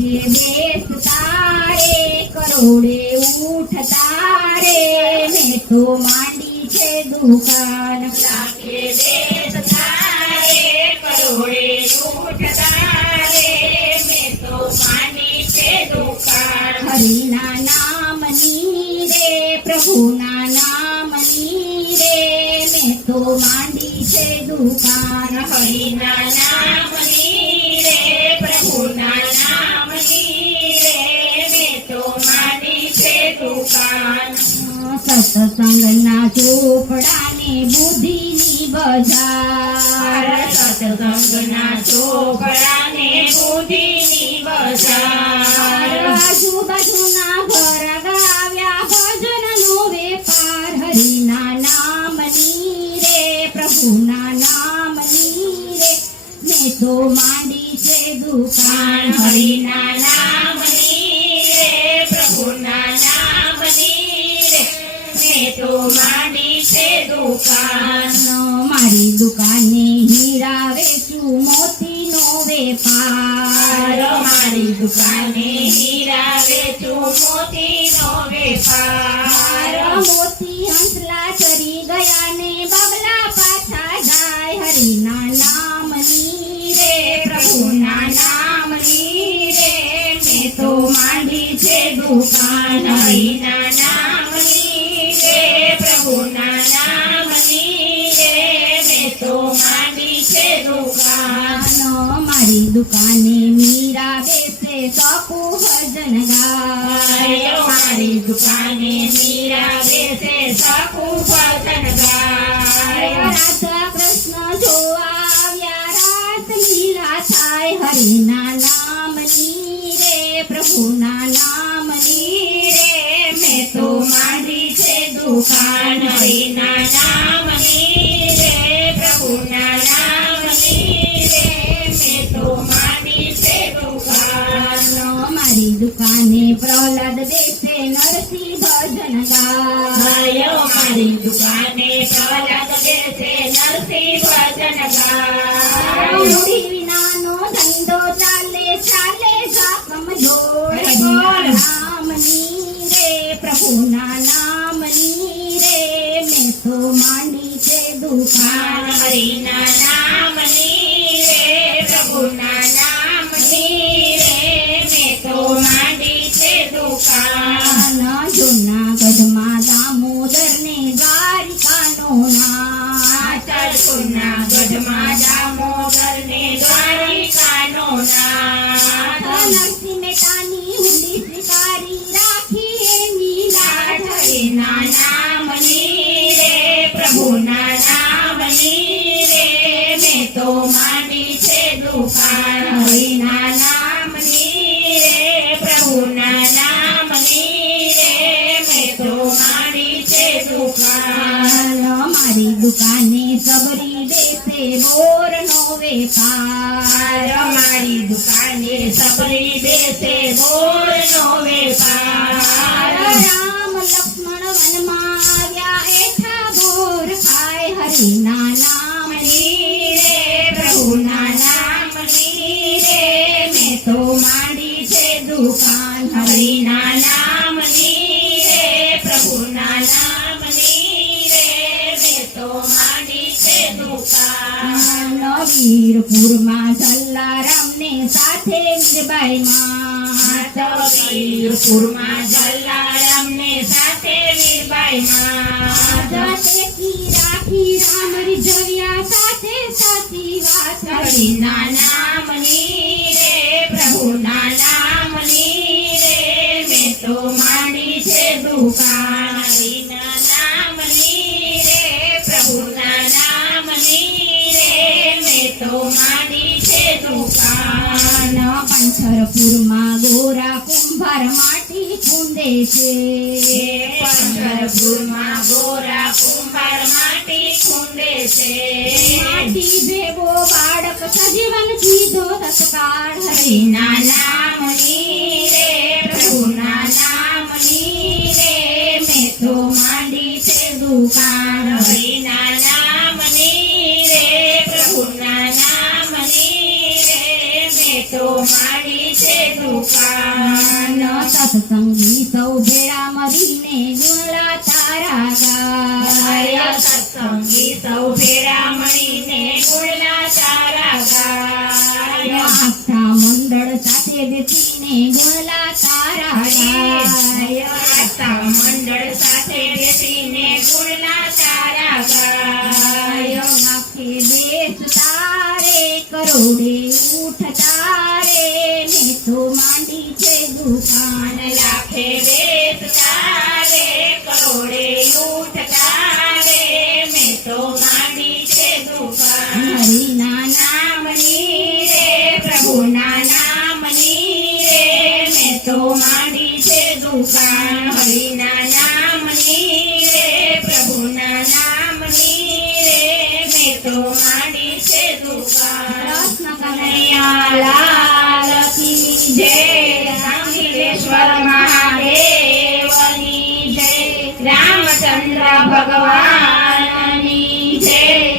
લાખે બેસતા રે કરોડે ઉઠતા રે મેં તો માંડી છે દુકાન લાખે બેસતા રે કરોડે ઉઠતા રે મેં તો માંડી છે દુકાન હરિના નામની રે પ્રભુના નામની રે મેં તો માંડી છે દુકાન હરિના નામની રે પ્રભુના નામની રે મેં તો માંડી છે દુકાન સત્સંગના ચોપડાને બુદ્ધિની બજાર સત્સંગના ચોપડાને બુદ્ધિની બજાર આજુબાજુના ઘર ગાવ્યા ભજનનો વેપાર હરિના નામની રે પ્રભુના નામની રે મેં તો માંડી છે દુકાન હરિના નામની રે પ્રભુના નામની રે મેં તો માંડી છે દુકાન મારી દુકાને હીરા વેચું મોતીનો વેપાર મારી દુકાને હીરા વેચું મોતીનો વેપાર મોતી હંસલા ચરી ગયા ને બગલા પાછા જાય હરિના નામની રે પ્રભુના નામની રે મેં તો માંડી છે દુકાન હરિના નામની રે પ્રભુના નામની રે મેં તો માંડી છે દુકાન મારી દુકાને મીરા બેસે સપુ ભજન ગાય મારી દુકાને મીરા બેસે સકુ ભજન ગાય રાધા કૃષ્ણ જોવા આવ્યા રાત લીલા થાય હરિના નામની રે પ્રભુના નામની રે મેં તો માંડી છે દુકાન હરિના નામની રે પ્રભુના નામની રે મેં તો માંડી છે દુકાન મારી દુકાને પ્રહલાદ બેસે નરસિંહ ભજન ગાય મારી દુકાને પ્રહલાદ બેસે નરસિંહ ભજન ગાય મૂડી વિનાનો ધંધો ચાલે ચાલે જાકમ જોડ નામની રે પ્રભુના નામની રે મેં તો માંડી છે દુકાન હરિના નામની રે પ્રભુના નામની રે મેં તો માંડી છે દુકાન જૂનાગઢમાં દામોદર ને દ્વારિકાનો નાથ જૂનાગઢમાં દામોદર ને દ્વારિકાનો નાથ નરસિંહ મહેતાની હુંડી સ્વીકારી રાખી એની લાજ હરિના નામની રે પ્રભુના નામની રે મેં તો માંડી છે દુકાન હરિના નામની રે પ્રભુના નામની રે મેં તો માંડી છે દુકાન મારી દુકાને સબરી બેસે બોરનો વેપાર મારી દુકાને સબરી બેસે બોરનો વેપાર રામ લક્ષ્મણ વનમાં આવ્યા એઠા બોર ખાય હરિના નામની રે પ્રભુના નામની રે મેં તો માંડી છે દુકાન હરિના નામની રે પ્રભુના નામની રે મેં તો માંડી છે દુકાન વીરપુરમાં જલારામને સાથે મીરબાઈ માં વીરપુરમાં જલારામને સાથે વીરબાઈ માં રાખી રામ રીઝવ્યા સાથે સાચી વાત હરિના નામની રે પ્રભુના નામની રે મેં તો માંડી છે દુકાન હરિના નામની રે પ્રભુના નામની રે મેં તો માંડી છે દુકાન પંથરપુરમાં ગોરા કુંભાર માટી કુંદે છે પંથરપુરમાં ગોરા કુંભાર માટી ખૂંદે છે માટી ભેગો બાળક સજીવન કીધો તત્કાળ હરિના નામની રે પ્રભુના નામની રે મેં તો માંડી છે દુકાન હરિના નામની રે પ્રભુના નામની રે મેં તો માંડી છે દુકાન સત્સંગી સૌ ભેળા મળીને ગુણલા તારા ગાય સત્સંગી સૌ ભેળા મળીને ગુણના તારા ગાય આખા મંડળ સાથે બેસીને ગુણલા તારા ગાય આખા મંડળ સાથે બેસીને ગુણના તારા ગાય આખે દેશ તારે કરોડે ઉઠ તારે મેં તો માંડી છે દુકાન લાખે દેશ તારે કરોડે ઊઠ તારે મેં તો માંડી છે દુકાન હરિના નામની રે પ્રભુના નામની રે મેં તો માંડી છે દુકાન હરિના નામની રે પ્રભુના નામની રે મેં તો માંડી છે દુકાન કૃષ્ણ કનૈયા લાલ કી જય રામલિંગેશ્વર મહાદેવની જય રામચંદ્ર ભગવાન